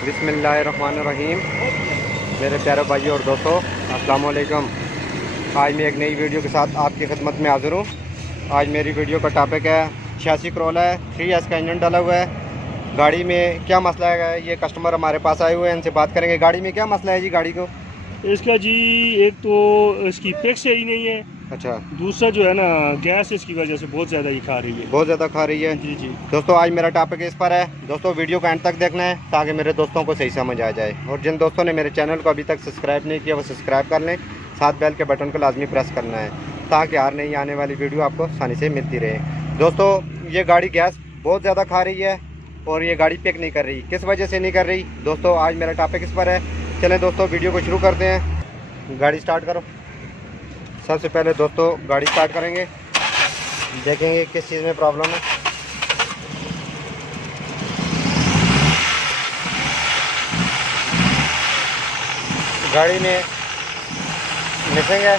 बिस्मिल्लाहिर्रहमानिर्रहीम। मेरे प्यारे भाइयों और दोस्तों, अस्सलाम वालेकुम। आज मैं एक नई वीडियो के साथ आपकी खिदमत में हाज़िर हूँ। आज मेरी वीडियो का टॉपिक है 86 करोला है, 3S का इंजन डाला हुआ है। गाड़ी में क्या मसला है, ये कस्टमर हमारे पास आए हुए हैं, इनसे बात करेंगे। गाड़ी में क्या मसला है जी गाड़ी को? इसका जी एक तो इसकी पिक सही नहीं है। अच्छा, दूसरा जो है ना, गैस इसकी वजह से बहुत ज़्यादा ही खा रही है। बहुत ज़्यादा खा रही है। जी जी। दोस्तों, आज मेरा टॉपिक इस पर है। दोस्तों, वीडियो को एंड तक देखना है ताकि मेरे दोस्तों को सही समझ आ जाए। और जिन दोस्तों ने मेरे चैनल को अभी तक सब्सक्राइब नहीं किया वो सब्सक्राइब कर लें, साथ बेल के बटन को लाजमी प्रेस करना है ताकि हर नई आने वाली वीडियो आपको आसानी से मिलती रहे। दोस्तों, ये गाड़ी गैस बहुत ज़्यादा खा रही है और ये गाड़ी पिक नहीं कर रही। किस वजह से नहीं कर रही दोस्तों, आज मेरा टॉपिक इस पर है। चलें दोस्तों, वीडियो को शुरू करते हैं। गाड़ी स्टार्ट करो। सबसे पहले दोस्तों गाड़ी स्टार्ट करेंगे, देखेंगे किस चीज़ में प्रॉब्लम है। गाड़ी में मिसिंग है।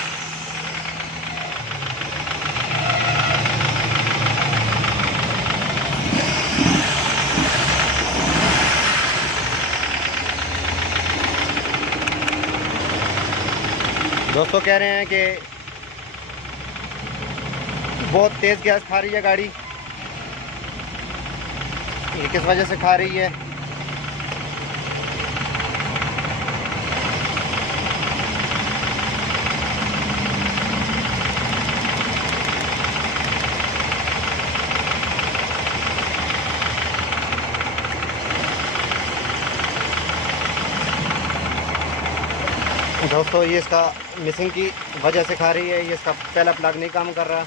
दोस्तों कह रहे हैं कि बहुत तेज़ गैस खा रही है गाड़ी। ये किस वजह से खा रही है? दोस्तों, ये इसका मिसिंग की वजह से खा रही है। ये इसका पहला प्लग नहीं काम कर रहा।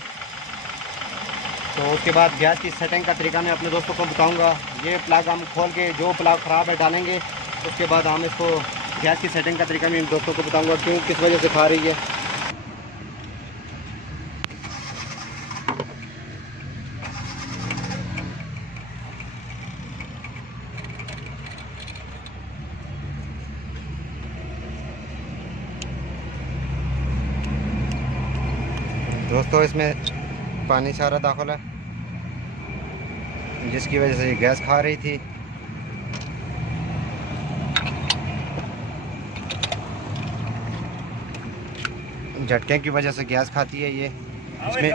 तो उसके बाद गैस की सेटिंग का तरीका मैं अपने दोस्तों को बताऊंगा। ये प्लग हम खोल के जो प्लग ख़राब है डालेंगे, उसके बाद हम इसको गैस की सेटिंग का तरीका मैं दोस्तों को बताऊंगा क्यों किस वजह से खा रही है। दोस्तों, इसमें पानी सारा दाखिल है जिसकी वजह से ये गैस खा रही थी। झटके की वजह से गैस खाती है ये। इसमें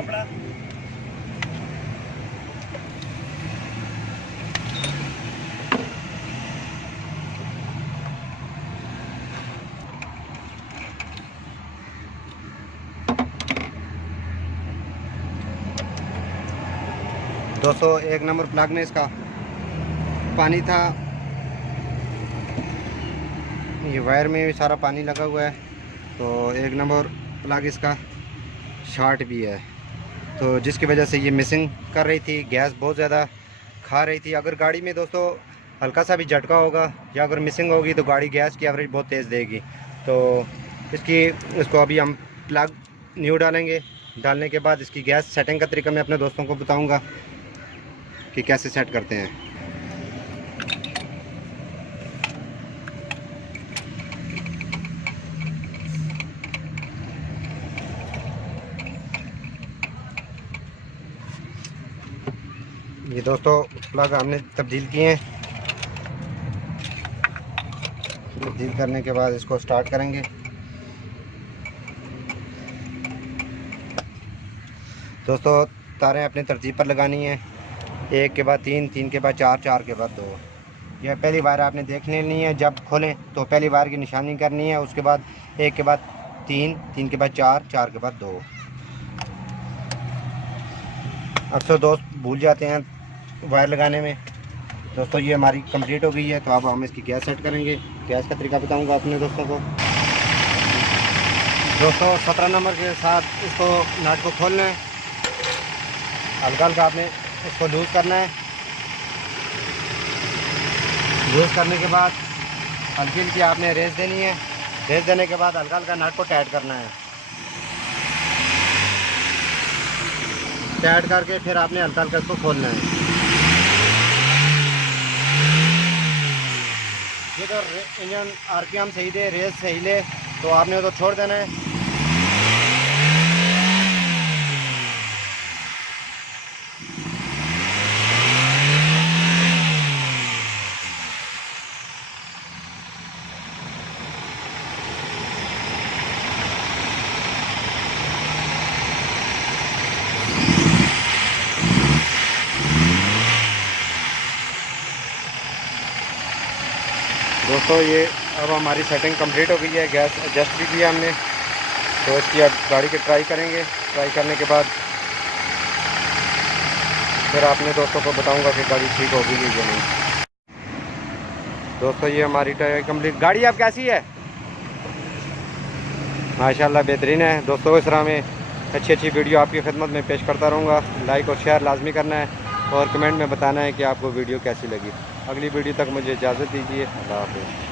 दोस्तों एक नंबर प्लग में इसका पानी था। ये वायर में भी सारा पानी लगा हुआ है। तो एक नंबर प्लग इसका शॉर्ट भी है, तो जिसकी वजह से ये मिसिंग कर रही थी। गैस बहुत ज़्यादा खा रही थी। अगर गाड़ी में दोस्तों हल्का सा भी झटका होगा या अगर मिसिंग होगी तो गाड़ी गैस की एवरेज बहुत तेज़ देगी। तो इसको अभी हम प्लग न्यू डालेंगे। डालने के बाद इसकी गैस सेटिंग का तरीका मैं अपने दोस्तों को बताऊँगा कि कैसे सेट करते हैं। ये दोस्तों प्लग हमने तब्दील किए हैं। तब्दील करने के बाद इसको स्टार्ट करेंगे। दोस्तों, तारें अपनी तरतीब पर लगानी है। एक के बाद तीन, तीन के बाद चार, चार के बाद दो। यह पहली वायर आपने देखने नहीं है। जब खोलें तो पहली वायर की निशानी करनी है। उसके बाद एक के बाद तीन, तीन के बाद चार, चार के बाद दो। अक्सर दोस्त भूल जाते हैं वायर लगाने में। दोस्तों, ये हमारी कंप्लीट हो गई है। तो अब हम इसकी गैस सेट करेंगे। गैस का तरीका बताऊंगा अपने दोस्तों को। दोस्तों, 17 नंबर के साथ इसको नट को खोलना है। हल्का हल्का आपने इसको लूज़ करना है। लूज़ करने के बाद हल्की हल्की आपने रेस देनी है। रेस देने के बाद हल्का हल्का नट को टाइट करना है। टाइट करके फिर आपने हल्का हल्का इसको खोलना है। ये तो इंजन आरपीएम सही दे, रेस सही ले, तो आपने तो छोड़ देना है। दोस्तों ये अब हमारी सेटिंग कंप्लीट हो गई है, गैस एडजस्ट भी किया हमने। तो इसकी अब गाड़ी की ट्राई करेंगे। ट्राई करने के बाद फिर आपने दोस्तों को बताऊंगा कि गाड़ी ठीक हो गई या नहीं। दोस्तों ये हमारी ट्राई कंप्लीट। गाड़ी अब कैसी है? माशाल्लाह बेहतरीन है। दोस्तों इस तरह में अच्छी अच्छी वीडियो आपकी खिदमत में पेश करता रहूँगा। लाइक और शेयर लाजमी करना है और कमेंट में बताना है कि आपको वीडियो कैसी लगी। अगली वीडियो तक मुझे इजाज़त दीजिए। अल्लाह हाफ़िज़।